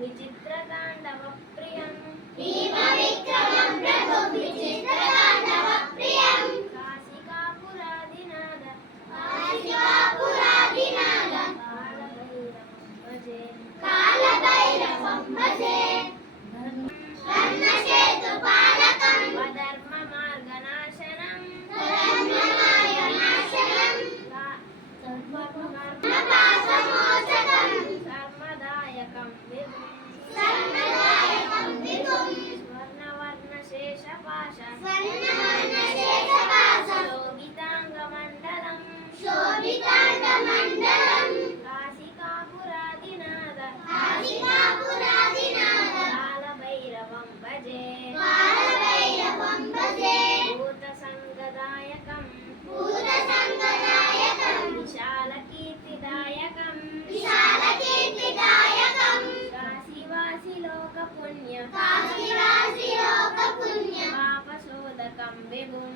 विचित्रताण्डवप्रियम् లోక పుణ్య పాప శోధకం విభుం